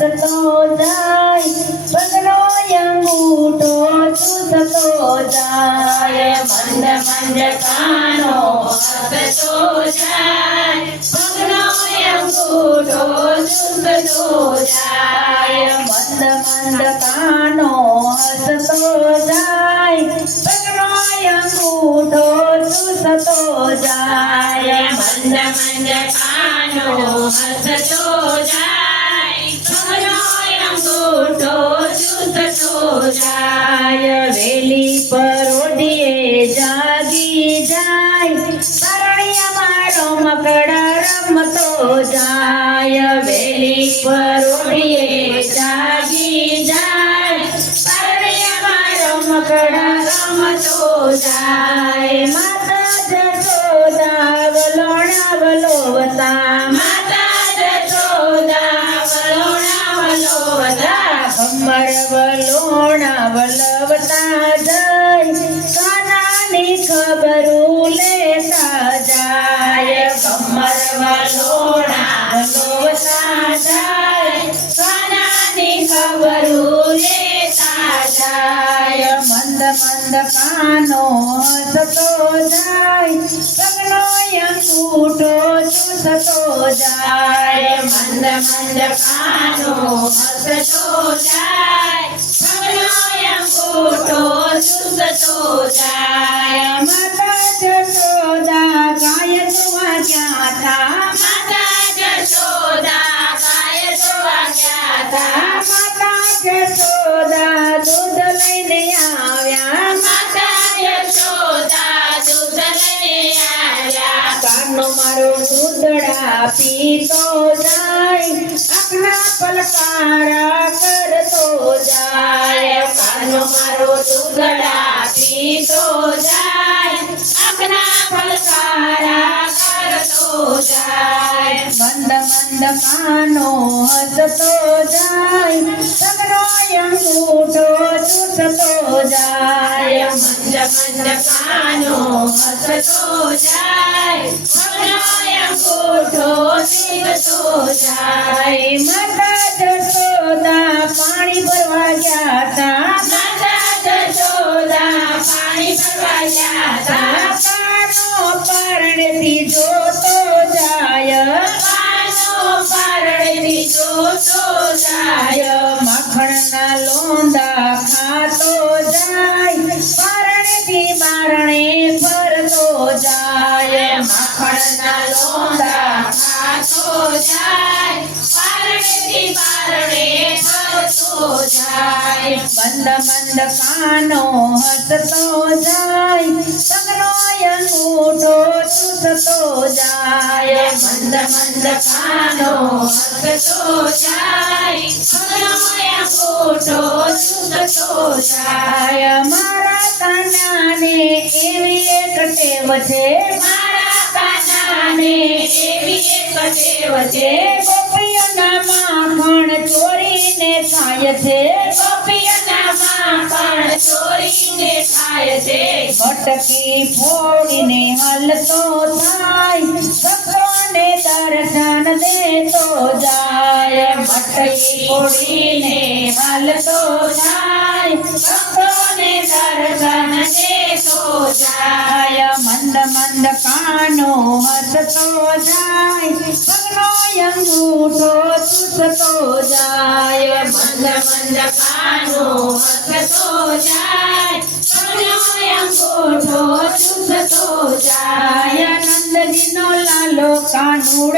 હસતો જાય પગનો અંગૂઠો ચૂસતો જાય મંદ મંદ કાનો હસતો જાય પગનો અંગૂઠો ચૂસતો જાય મંદ મંદ કાનો હસતો જાય પગનો અંગૂઠો ચૂસતો જાય મંદ મંદ કાનો હસતો જાય પગનો અંગૂઠો ચૂસતો જાય વેલી પરોઢીએ જાગી જાય પરણિયામાં રમકડા રમતો જાય વેલી પરોઢીએ જાગી જાય પરણિયામાં રમકડા રમતો જાય માતા જશોદા વલોણા વલોવતા માતા જશોદા વલોણા વલોવતા ભમર વલોણા વલવતા જાય કાનાની ખબરું લેતા જાય કમર વલોણા વલોવતા જાય કાનાની ખબરું લેતા જાય મંદ મંદ કાનો હસતો જાય પગનો અંગૂઠો ચૂસતો જાય મંદ મંદ કાનો હસતો જાય પગનો અંગૂઠો ચૂસતો જાય માતા જશોદા ગાય જોવા ગયા હતા માતા જશોદા ગાય જોવા ગયા હતા માતા જશોદા દૂધ લઈને આવ્યા માતા યશોદા દૂધ લઈને આવ્યા કાનો મારો દૂધડા પીતો જાય આંખના પલકારા કરતો જાય કાનો મારો દૂધડા પીતો જાય આંખના પલકારા કરતો જાય મંદ મંદ કાનો હસતો જાય સગનો અંગૂઠો ચૂસતો જાય મંદ મંદ કાનો હસતો જાય પગનો અંગૂઠો ચૂસતો જાય માતા જશોદા પાણી ભરવા ગયા હતા માતા જશોદા પાણી ભરવા ગયા હતા કાનો પરણેથી જોતો જાય કાનો પારણેથી જોતો જાય માખણના લોંદા ખાતો જાય પરણેથી બારણે ફરતો જાય માખણના લોંદા ખાતો જાય પારણેથી બારણે ફરતો જાય મંદ મંદ કાનો હસતો જાય સગનો અંગૂઠો ચૂસતો જાય મંદ મંદ કાનો હસતો જાય પગનો અંગૂઠો ચૂસતો જાય મારા કાનાને એવી એક ટેવ છે મારા કાનાને એવી એક ટેવ છે ગોપીઓના માખણ ચોરીને ખાય છે ગોપીઓના માખણ ચોરીને ખાય છે ભટકી ફોડીને હલતો થાય ભક્તોને દર્શન દેતો જાય મટકી ફોડીને હાલતો જાય ભક્તોને દર્શન દેતો જાય મંદ મંદ કાનો હસતો જાય પગનો અંગૂઠો ચૂસતો જાય મંદ મંદ કાનો હસતો જાય પગનો અંગૂઠો ચૂસતો જાય નંદજીનો લાલો કાનુડ